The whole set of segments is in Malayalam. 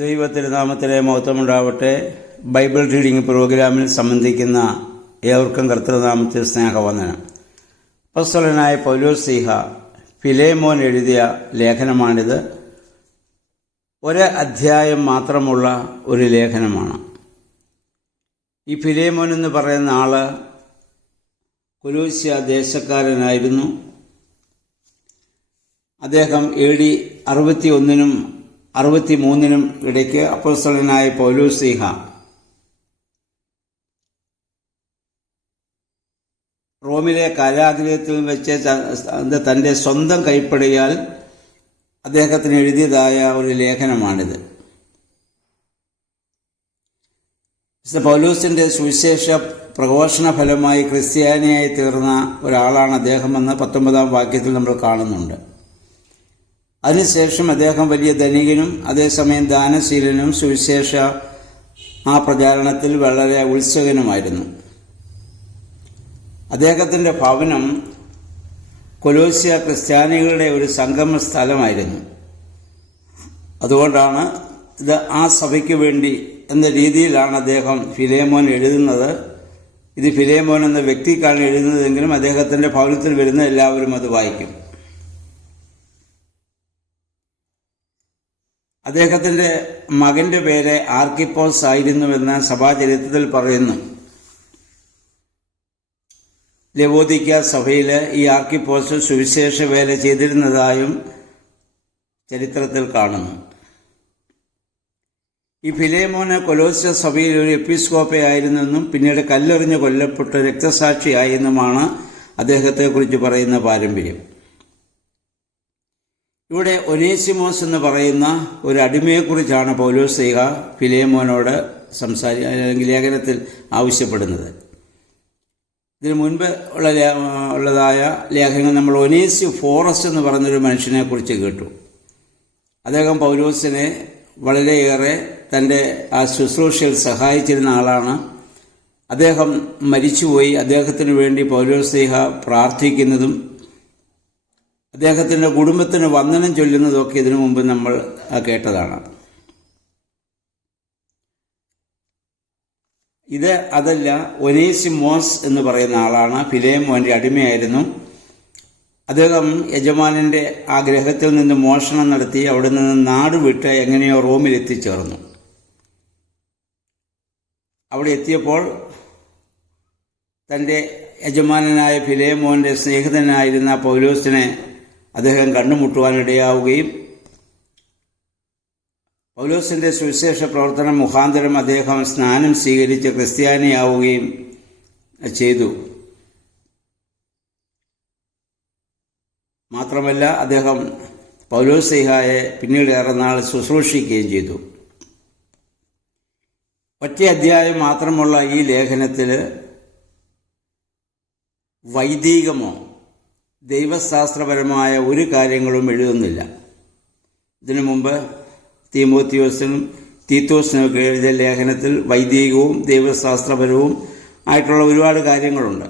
ദൈവത്തിരുനാമത്തിലെ മഹത്വമുണ്ടാവട്ടെ. ബൈബിൾ റീഡിംഗ് പ്രോഗ്രാമിൽ സംബന്ധിക്കുന്ന ഏവർക്കും കർത്തൃനാമത്തിൽ സ്നേഹവന്ദനം. അപ്പോസ്തലനായ പൗലോസ് ശ്ലീഹ ഫിലേമോൻ എഴുതിയ ലേഖനമാണിത്. ഒരു അധ്യായം മാത്രമുള്ള ഒരു ലേഖനമാണ്. ഈ ഫിലേമോൻ എന്ന് പറയുന്ന ആള് കൊലോസ്യ ദേശക്കാരനായിരുന്നു. അദ്ദേഹം AD 61 63 ഇടയ്ക്ക് അപ്പോസ്തലനായ പൗലോസ് ശ്ലീഹ റോമിലെ കാരാഗൃഹത്തിൽ വെച്ച് തന്റെ സ്വന്തം കൈപ്പടയാൽ അദ്ദേഹത്തിന് എഴുതിയതായ ഒരു ലേഖനമാണിത്. പൗലോസിന്റെ സുവിശേഷ പ്രഘോഷണ ഫലമായി ക്രിസ്ത്യാനിയായി തീർന്ന ഒരാളാണ് അദ്ദേഹമെന്ന് 19-ാം വാക്യത്തിൽ നമ്മൾ കാണുന്നുണ്ട്. അതിനുശേഷം അദ്ദേഹം വലിയ ധനികനും അതേസമയം ദാനശീലനും സുവിശേഷ പ്രചാരണത്തിൽ വളരെ ഉത്സുകനുമായിരുന്നു. അദ്ദേഹത്തിന്റെ ഭവനം കൊലോസ്യ ക്രിസ്ത്യാനികളുടെ ഒരു സംഗമ സ്ഥലമായിരുന്നു. അതുകൊണ്ടാണ് ഇത് ആ സഭയ്ക്ക് വേണ്ടി എന്ന രീതിയിലാണ് അദ്ദേഹം ഫിലേമോൻ എഴുതുന്നത്. ഇത് ഫിലേമോൻ എന്ന വ്യക്തിക്കാണ് എഴുതുന്നതെങ്കിലും അദ്ദേഹത്തിന്റെ ഭവനത്തിൽ വരുന്ന എല്ലാവരും അത് വായിക്കും. അദ്ദേഹത്തിന്റെ മകന്റെ പേര് ആർക്കിപ്പോസ് ആയിരുന്നുവെന്ന് സഭാചരിത്രത്തിൽ പറയുന്നു. ലവോദിക്ക സഭയില് ഈ ആർക്കിപ്പോസ് സുവിശേഷ വേല ചെയ്തിരുന്നതായും ചരിത്രത്തിൽ കാണുന്നു. ഈ ഫിലേമോന് കൊലോസ്യ സഭയിൽ ഒരു എപ്പിസ്കോപ്പയായിരുന്നെന്നും പിന്നീട് കല്ലെറിഞ്ഞ് കൊല്ലപ്പെട്ട് രക്തസാക്ഷിയായെന്നുമാണ് അദ്ദേഹത്തെക്കുറിച്ച് പറയുന്ന പാരമ്പര്യം. ഇവിടെ ഒനേസിമോസ് എന്ന് പറയുന്ന ഒരു അടിമയെക്കുറിച്ചാണ് പൗലോസ് ശ്ലീഹ ഫിലേമോനോട് അല്ലെങ്കിൽ ലേഖനത്തിൽ ആവശ്യപ്പെടുന്നത്. ഇതിനു മുൻപ് ഉള്ളതായ ലേഖനങ്ങൾ നമ്മൾ ഒനേസി ഫോറസ് എന്ന് പറഞ്ഞൊരു മനുഷ്യനെ കുറിച്ച് കേട്ടു. അദ്ദേഹം പൗലോസിനെ വളരെയേറെ തൻ്റെ ആ ശുശ്രൂഷയിൽ സഹായിച്ചിരുന്ന ആളാണ്. അദ്ദേഹം മരിച്ചുപോയി. അദ്ദേഹത്തിന് വേണ്ടി പൗലോസ് ശ്ലീഹ പ്രാർത്ഥിക്കുന്നതും അദ്ദേഹത്തിന്റെ കുടുംബത്തിന് വന്ദനം ചൊല്ലുന്നതൊക്കെ ഇതിനു മുമ്പ് നമ്മൾ കേട്ടതാണ്. ഇത് അതല്ല, ഒനേസിമോസ് എന്ന് പറയുന്ന ആളാണ്. ഫിലേമോന്റെ അടിമയായിരുന്നു. അദ്ദേഹം യജമാനന്റെ ആ ഗ്രഹത്തിൽ നിന്ന് മോഷണം നടത്തി അവിടെ നിന്ന് നാട് വിട്ട് എങ്ങനെയോ റോമിൽ എത്തിച്ചേർന്നു. അവിടെ എത്തിയപ്പോൾ തന്റെ യജമാനനായ ഫിലേമോന്റെ സ്നേഹിതനായിരുന്ന പൗലോസിനെ അദ്ദേഹം കണ്ടുമുട്ടുവാനിടയാവുകയും പൗലോസിന്റെ സുവിശേഷ പ്രവർത്തനം മുഖാന്തരം അദ്ദേഹം സ്നാനം സ്വീകരിച്ച് ക്രിസ്ത്യാനിയാവുകയും ചെയ്തു. മാത്രമല്ല അദ്ദേഹം പൗലോസ് ശ്ലീഹായെ പിന്നീട് ഏറെ നാൾ ശുശ്രൂഷിക്കുകയും ചെയ്തു. ഒറ്റ അധ്യായം മാത്രമുള്ള ഈ ലേഖനത്തിൽ വൈദികമോ ദൈവശാസ്ത്രപരമായ ഒരു കാര്യങ്ങളും എഴുതുന്നില്ല. ഇതിനു മുമ്പ് തീമോത്തിയോസിനും തീത്തോസിനുമൊക്കെ എഴുതിയ ലേഖനത്തിൽ വൈദികവും ദൈവശാസ്ത്രപരവും ആയിട്ടുള്ള ഒരുപാട് കാര്യങ്ങളുണ്ട്.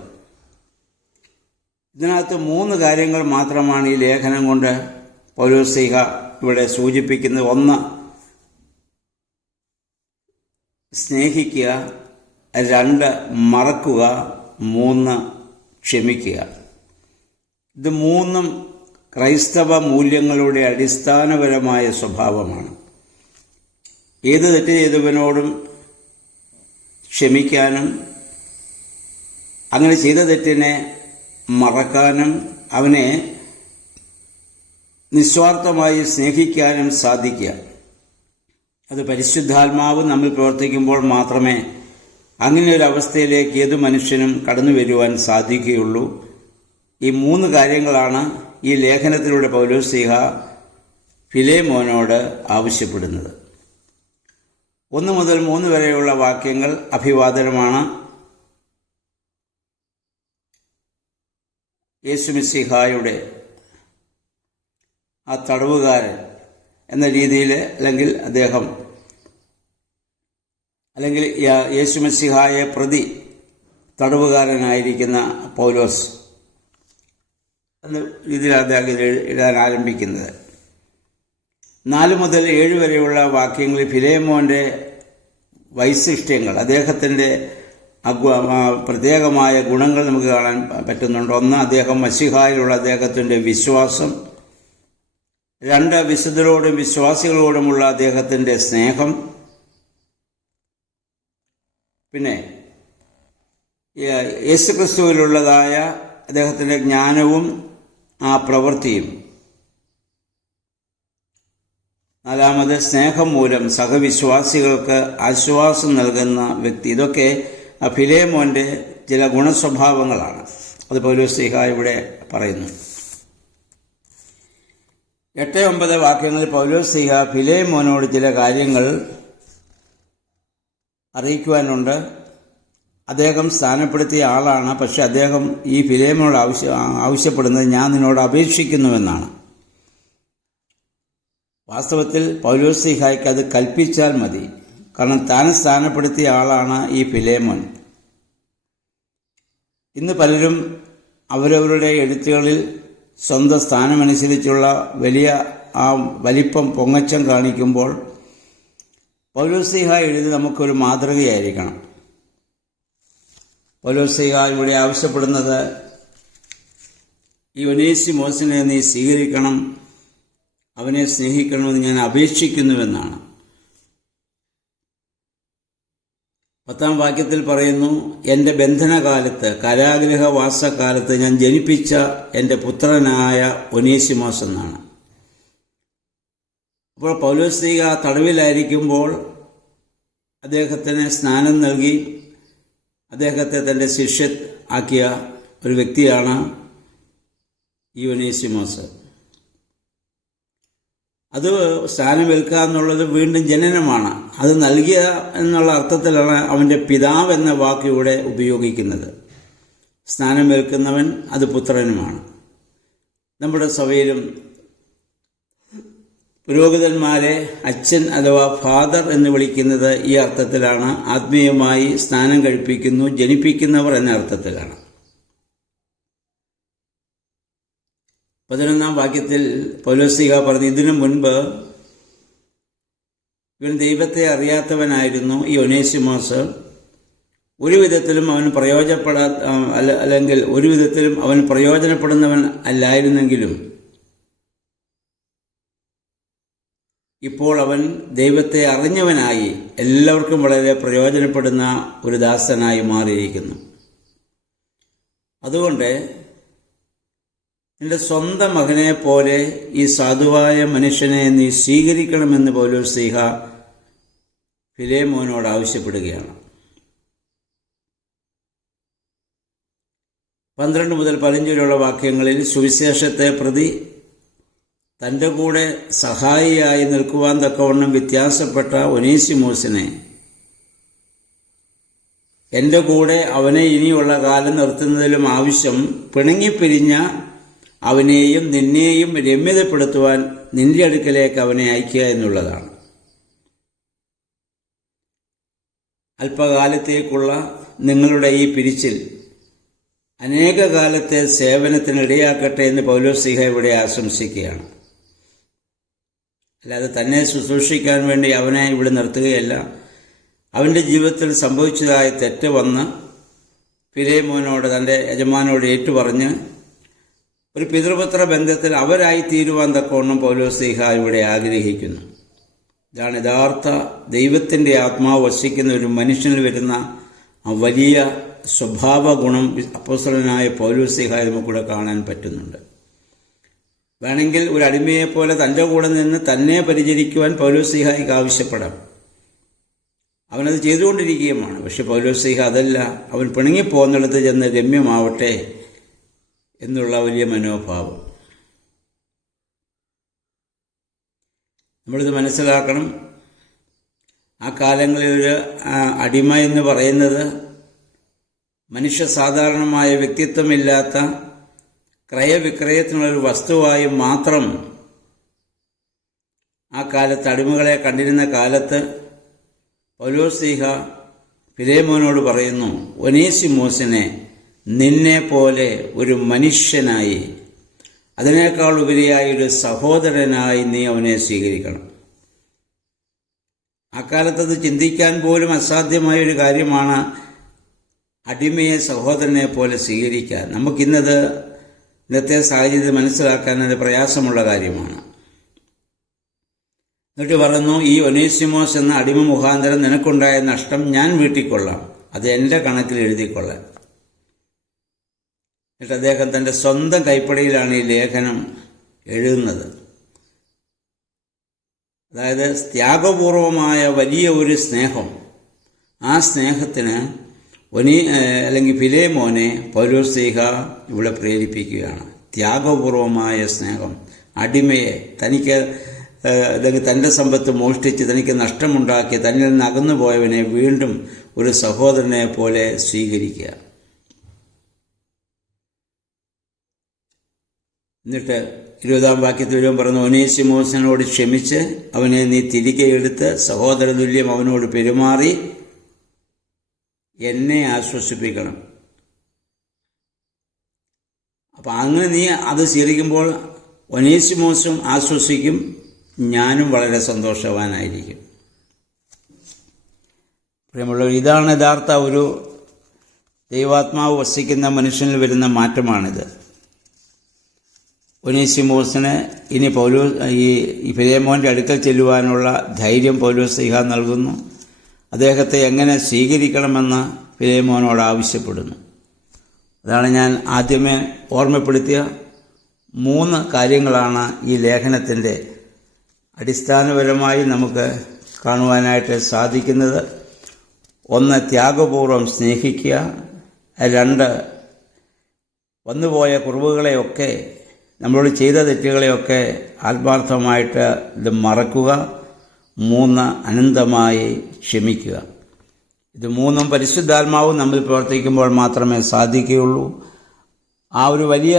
ഇതിനകത്ത് 3 കാര്യങ്ങൾ മാത്രമാണ് ഈ ലേഖനം കൊണ്ട് പൗലോസ് ശ്ലീഹ ഇവിടെ സൂചിപ്പിക്കുന്നത്. 1, സ്നേഹിക്കുക. 2, മറക്കുക. 3, ക്ഷമിക്കുക. ഇത് 3 ക്രൈസ്തവ മൂല്യങ്ങളുടെ അടിസ്ഥാനപരമായ സ്വഭാവമാണ്. ഏത് തെറ്റ് ചെയ്തവനോടും ക്ഷമിക്കാനും അങ്ങനെ ചെയ്ത തെറ്റിനെ മറക്കാനും അവനെ നിസ്വാർത്ഥമായി സ്നേഹിക്കാനും സാധിക്കുക. അത് പരിശുദ്ധാത്മാവ് നമ്മിൽ പ്രവർത്തിക്കുമ്പോൾ മാത്രമേ അങ്ങനെ ഒരു അവസ്ഥയിലേക്ക് ഏത് മനുഷ്യനും കടന്നു വരുവാൻ സാധിക്കുകയുള്ളൂ. ഈ 3 കാര്യങ്ങളാണ് ഈ ലേഖനത്തിലൂടെ പൗലോസ് ശ്ലീഹ ഫിലേമോനോട് ആവശ്യപ്പെടുന്നത്. 1 മുതൽ 3 വരെയുള്ള വാക്യങ്ങൾ അഭിവാദനമാണ്. യേശുമിശിഹായുടെ ആ തടവുകാരൻ എന്ന രീതിയിൽ അല്ലെങ്കിൽ യേശുമിശിഹായെ പ്രതി തടവുകാരനായിരിക്കുന്ന പൗലോസ് എന്ന രീതിയിൽ അദ്ദേഹം എഴുതാൻ ആരംഭിക്കുന്നത്. 4 മുതൽ 7 വരെയുള്ള വാക്യങ്ങളിൽ ഫിലേമോന്റെ വൈശിഷ്ട്യങ്ങൾ, അദ്ദേഹത്തിന്റെ പ്രത്യേകമായ ഗുണങ്ങൾ നമുക്ക് കാണാൻ പറ്റുന്നുണ്ട്. 1, അദ്ദേഹം മശിഹായിലുള്ള അദ്ദേഹത്തിന്റെ വിശ്വാസം. 2, വിശുദ്ധരോടും വിശ്വാസികളോടുമുള്ള അദ്ദേഹത്തിന്റെ സ്നേഹം. പിന്നെ യേശുക്രിസ്തുവിലുള്ളതായ അദ്ദേഹത്തിന്റെ ജ്ഞാനവും ആ പ്രവൃത്തിയും. 4, സ്നേഹം മൂലം സഹവിശ്വാസികൾക്ക് ആശ്വാസം നൽകുന്ന വ്യക്തി. ഇതൊക്കെ ഫിലേമോന്റെ ചില ഗുണസ്വഭാവങ്ങളാണ്. അത് പൗലോസ്ലീഹ ഇവിടെ പറയുന്നു. 8-9 വാക്യങ്ങളിൽ പൗലോസ്ലീഹ ഫിലേമോനോട് ചില കാര്യങ്ങൾ അറിയിക്കുവാനുണ്ട്. അദ്ദേഹം സ്ഥാനപ്പെടുത്തിയ ആളാണ്. പക്ഷെ അദ്ദേഹം ഈ ഫിലേമോനോട് ആവശ്യപ്പെടുന്നത് ഞാൻ നിന്നോട് അപേക്ഷിക്കുന്നുവെന്നാണ്. വാസ്തവത്തിൽ പൗലോസ്ലീഹായ്ക്ക് അത് കൽപ്പിച്ചാൽ മതി. കാരണം താൻ സ്ഥാനപ്പെടുത്തിയ ആളാണ് ഈ ഫിലേമോൻ. ഇന്ന് പലരും അവരവരുടെ എഴുത്തുകളിൽ സ്വന്തം സ്ഥാനമനുസരിച്ചുള്ള വലിയ ആ വലിപ്പം പൊങ്ങച്ചം കാണിക്കുമ്പോൾ പൗലോസ്ലീഹ എഴുതി നമുക്കൊരു മാതൃകയായിരിക്കണം. പൗലോസ്ലീഹ ഇവിടെ ആവശ്യപ്പെടുന്നത് ഈ ഒനേസിമോസിനെ നീ സ്വീകരിക്കണം, അവനെ സ്നേഹിക്കണമെന്ന് ഞാൻ അപേക്ഷിക്കുന്നുവെന്നാണ്. 10-ാം വാക്യത്തിൽ പറയുന്നു, എൻ്റെ ബന്ധനകാലത്ത്, കാരാഗൃഹവാസകാലത്ത് ഞാൻ ജനിപ്പിച്ച എൻ്റെ പുത്രനായ ഒനേസിമോസ് എന്നാണ്. അപ്പോൾ പൗലോസ്ലീഹ തടവിലായിരിക്കുമ്പോൾ അദ്ദേഹത്തിന് സ്നാനം നൽകി അദ്ദേഹത്തെ തൻ്റെ ശിഷ്യൻ ആക്കിയ ഒരു വ്യക്തിയാണ് ഈ ഒനേസിമോസ്. അത് സ്ഥാനമേൽക്കുക എന്നുള്ളത് വീണ്ടും ജനനമാണ്. അത് നൽകിയ എന്നുള്ള അർത്ഥത്തിലാണ് അവൻ്റെ പിതാവ് എന്ന വാക്ക് ഇവിടെ ഉപയോഗിക്കുന്നത്. സ്നാനമേൽക്കുന്നവൻ അത് പുത്രനുമാണ്. നമ്മുടെ സഭയിലും പുരോഹിതന്മാരെ അച്ഛൻ അഥവാ ഫാദർ എന്ന് വിളിക്കുന്നത് ഈ അർത്ഥത്തിലാണ്. ആത്മീയമായി സ്നാനം കഴിപ്പിക്കുന്നു, ജനിപ്പിക്കുന്നവർ എന്ന അർത്ഥത്തിലാണ്. 11-ാം വാക്യത്തിൽ പൗലോസ്ലീഹ പറഞ്ഞു, ഇതിനു മുൻപ് ഇവൻ ദൈവത്തെ അറിയാത്തവനായിരുന്നു ഈ ഒനേസിമോസ്. ഒരു വിധത്തിലും അവൻ അല്ലെങ്കിൽ ഒരു വിധത്തിലും അവൻ പ്രയോജനപ്പെടുന്നവൻ അല്ലായിരുന്നെങ്കിലും ഇപ്പോൾ അവൻ ദൈവത്തെ അറിഞ്ഞവനായി എല്ലാവർക്കും വളരെ പ്രയോജനപ്പെടുന്ന ഒരു ദാസനായി മാറിയിരിക്കുന്നു. അതുകൊണ്ട് നിന്റെ സ്വന്തം മകനെ പോലെ ഈ സാധുവായ മനുഷ്യനെ നീ സ്വീകരിക്കണമെന്ന് പൗലോസ്ലീഹ ഫിലേമോനോട് ആവശ്യപ്പെടുകയാണ്. 12 മുതൽ 15 വരെയുള്ള വാക്യങ്ങളിൽ സുവിശേഷത്തെ പ്രതി തൻ്റെ കൂടെ സഹായിയായി നിൽക്കുവാൻ തക്കവണ്ണം വ്യത്യാസപ്പെട്ട ഒനേസിമോസിനെ എൻ്റെ കൂടെ അവനെ ഇനിയുള്ള കാലം നിർത്തുന്നതിലും ആവശ്യം പിണങ്ങിപ്പിരിഞ്ഞ അവനെയും നിന്നെയും രമ്യതപ്പെടുത്തുവാൻ നിന്റെ അടുക്കലേക്ക് അവനെ അയക്കുക എന്നുള്ളതാണ്. അല്പകാലത്തേക്കുള്ള നിങ്ങളുടെ ഈ പിരിച്ചിൽ അനേക കാലത്തെ സേവനത്തിനിടയാക്കട്ടെ എന്ന് പൗലോസ്ലീഹ ഇവിടെ ആശംസിക്കുകയാണ്. അല്ലാതെ തന്നെ ശുശ്രൂഷിക്കാൻ വേണ്ടി അവനെ ഇവിടെ നിർത്തുകയല്ല. അവൻ്റെ ജീവിതത്തിൽ സംഭവിച്ചതായ തെറ്റ് വന്ന് ഫിലേമോനോട്, തൻ്റെ യജമാനോട് ഏറ്റുപറഞ്ഞ് ഒരു പിതൃപുത്ര ബന്ധത്തിൽ അവരായി തീരുവാൻ തക്കവണ്ണം പൗലോസ്ലീഹ ഇവിടെ ആഗ്രഹിക്കുന്നു. ഇതാണ് യഥാർത്ഥ ദൈവത്തിൻ്റെ ആത്മാവ് വസിക്കുന്ന ഒരു മനുഷ്യനിൽ വരുന്ന ആ വലിയ സ്വഭാവ ഗുണം അപ്പോസ്തലനായ പൗലോസ്ലീഹ നമുക്കിവിടെ കാണാൻ പറ്റുന്നുണ്ട്. വേണമെങ്കിൽ ഒരു അടിമയെപ്പോലെ തൻ്റെ കൂടെ നിന്ന് തന്നെ പരിചരിക്കുവാൻ പൗലോസ്ലീഹയ്ക്ക് ആവശ്യപ്പെടാം. അവനത് ചെയ്തുകൊണ്ടിരിക്കുകയുമാണ്. പക്ഷെ പൗലോസ്ലീഹ അതല്ല, അവൻ പിണങ്ങിപ്പോന്നിടത്ത് ചെന്ന് രമ്യമാവട്ടെ എന്നുള്ള വലിയ മനോഭാവം. നമ്മളിത് മനസ്സിലാക്കണം. ആ കാലങ്ങളിൽ ഒരു അടിമ എന്ന് പറയുന്നത് മനുഷ്യ സാധാരണമായ വ്യക്തിത്വമില്ലാത്ത ക്രയവിക്രയത്തിനുള്ളൊരു വസ്തുവായി മാത്രം ആ കാലത്ത് അടിമകളെ കണ്ടിരുന്ന കാലത്ത് പൗലോസ്ലീഹ ഫിലേമോനോട് പറയുന്നു, ഒനേസിമോസിനെ നിന്നെ പോലെ ഒരു മനുഷ്യനായി അതിനേക്കാൾ ഉപരിയായി ഒരു സഹോദരനായി നീ അവനെ സ്വീകരിക്കണം. അക്കാലത്തത് ചിന്തിക്കാൻ പോലും അസാധ്യമായ ഒരു കാര്യമാണ് അടിമയെ സഹോദരനെ പോലെ സ്വീകരിക്കാൻ. നമുക്കിന്നത് ഇന്നത്തെ സാഹചര്യത്തിൽ മനസ്സിലാക്കാൻ അത് പ്രയാസമുള്ള കാര്യമാണ്. എന്നിട്ട് പറയുന്നു, ഈ ഒനേസിമോസ് എന്ന അടിമ മുഖാന്തരം നിനക്കുണ്ടായ നഷ്ടം ഞാൻ വീട്ടിക്കൊള്ളാം, അത് എൻ്റെ കണക്കിൽ എഴുതിക്കൊള്ളാൻ. എന്നിട്ട് അദ്ദേഹം തൻ്റെ സ്വന്തം കൈപ്പടയിലാണ് ഈ ലേഖനം എഴുതുന്നത്. അതായത് ത്യാഗപൂർവമായ വലിയ ഒരു സ്നേഹം, ആ സ്നേഹത്തിന് അല്ലെങ്കിൽ ഫിലേമോനെ പൗലോസ്ലീഹ ഇവിടെ പ്രേരിപ്പിക്കുകയാണ്. ത്യാഗപൂർവമായ സ്നേഹം, അടിമയെ തനിക്ക് അല്ലെങ്കിൽ തൻ്റെ സമ്പത്ത് മോഷ്ടിച്ച് തനിക്ക് നഷ്ടമുണ്ടാക്കി തന്നിൽ നിന്ന് അകന്നു പോയവനെ വീണ്ടും ഒരു സഹോദരനെ പോലെ സ്വീകരിക്കുക. എന്നിട്ട് 20-ാം വാക്യത്തിൽ പറഞ്ഞു, ഒനേസിമോസിനോട് ക്ഷമിച്ച് അവനെ നീ തിരികെ എടുത്ത് സഹോദരതുല്യം അവനോട് പെരുമാറി എന്നെ ആശ്വസിപ്പിക്കണം. അപ്പം അങ്ങനെ നീ അത് സ്വീകരിക്കുമ്പോൾ ഒനേസിമോസും ആശ്വസിക്കും, ഞാനും വളരെ സന്തോഷവാനായിരിക്കും. പ്രിയമുള്ളവർ, ഇതാണ് യഥാർത്ഥ ഒരു ദൈവാത്മാവ് വസിക്കുന്ന മനുഷ്യനിൽ വരുന്ന മാറ്റമാണിത്. ഒനേസിമോസിന് ഇനി ഈ ഫിലേമോൻ്റെ അടുക്കൽ ചെല്ലുവാനുള്ള ധൈര്യം പൗലോസ്ലീഹ നൽകുന്നു. അദ്ദേഹത്തെ എങ്ങനെ സ്വീകരിക്കണമെന്ന് ഫിലേമോനോട് ആവശ്യപ്പെടുന്നു. അതാണ് ഞാൻ ആദ്യമേ ഓർമ്മപ്പെടുത്തിയ 3 കാര്യങ്ങളാണ് ഈ ലേഖനത്തിൻ്റെ അടിസ്ഥാനപരമായി നമുക്ക് കാണുവാനായിട്ട് സാധിക്കുന്നത്. 1, ത്യാഗപൂർവം സ്നേഹിക്കുക. 2, വന്നുപോയ കുറവുകളെയൊക്കെ, നമ്മളോട് ചെയ്ത തെറ്റുകളെയൊക്കെ ആത്മാർത്ഥമായിട്ട് ഇത് മറക്കുക. 3, അനന്തമായി ക്ഷമിക്കുക. ഇത് 3 പരിശുദ്ധാത്മാവും നമ്മൾ പ്രവർത്തിക്കുമ്പോൾ മാത്രമേ സാധിക്കുകയുള്ളൂ. ആ ഒരു വലിയ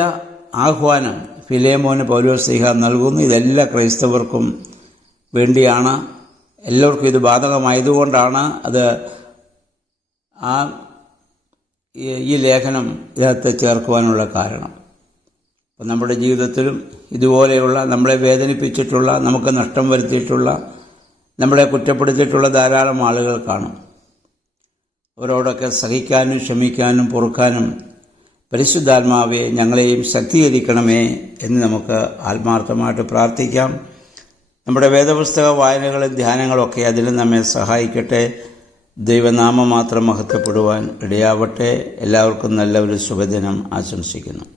ആഹ്വാനം ഫിലേമോന് പൗലോസ്ലീഹ നൽകുന്നു. ഇതെല്ലാ ക്രൈസ്തവർക്കും വേണ്ടിയാണ്. എല്ലാവർക്കും ഇത് ബാധകമായതുകൊണ്ടാണ് അത് ഈ ലേഖനം ഇതിനകത്ത് ചേർക്കുവാനുള്ള കാരണം. അപ്പം നമ്മുടെ ജീവിതത്തിലും ഇതുപോലെയുള്ള നമ്മളെ വേദനിപ്പിച്ചിട്ടുള്ള, നമുക്ക് നഷ്ടം വരുത്തിയിട്ടുള്ള, നമ്മളെ കുറ്റപ്പെടുത്തിയിട്ടുള്ള ധാരാളം ആളുകൾ കാണും. അവരോടൊക്കെ സഹിക്കാനും ക്ഷമിക്കാനും പൊറുക്കാനും പരിശുദ്ധാത്മാവെ ഞങ്ങളെയും ശക്തീകരിക്കണമേ എന്ന് നമുക്ക് ആത്മാർത്ഥമായിട്ട് പ്രാർത്ഥിക്കാം. നമ്മുടെ വേദപുസ്തക വായനകളും ധ്യാനങ്ങളൊക്കെ അതിലും നമ്മെ സഹായിക്കട്ടെ. ദൈവനാമം മാത്രം മഹത്വപ്പെടുവാൻ ഇടയാവട്ടെ. എല്ലാവർക്കും നല്ല ഒരു ശുഭദിനം ആശംസിക്കുന്നു.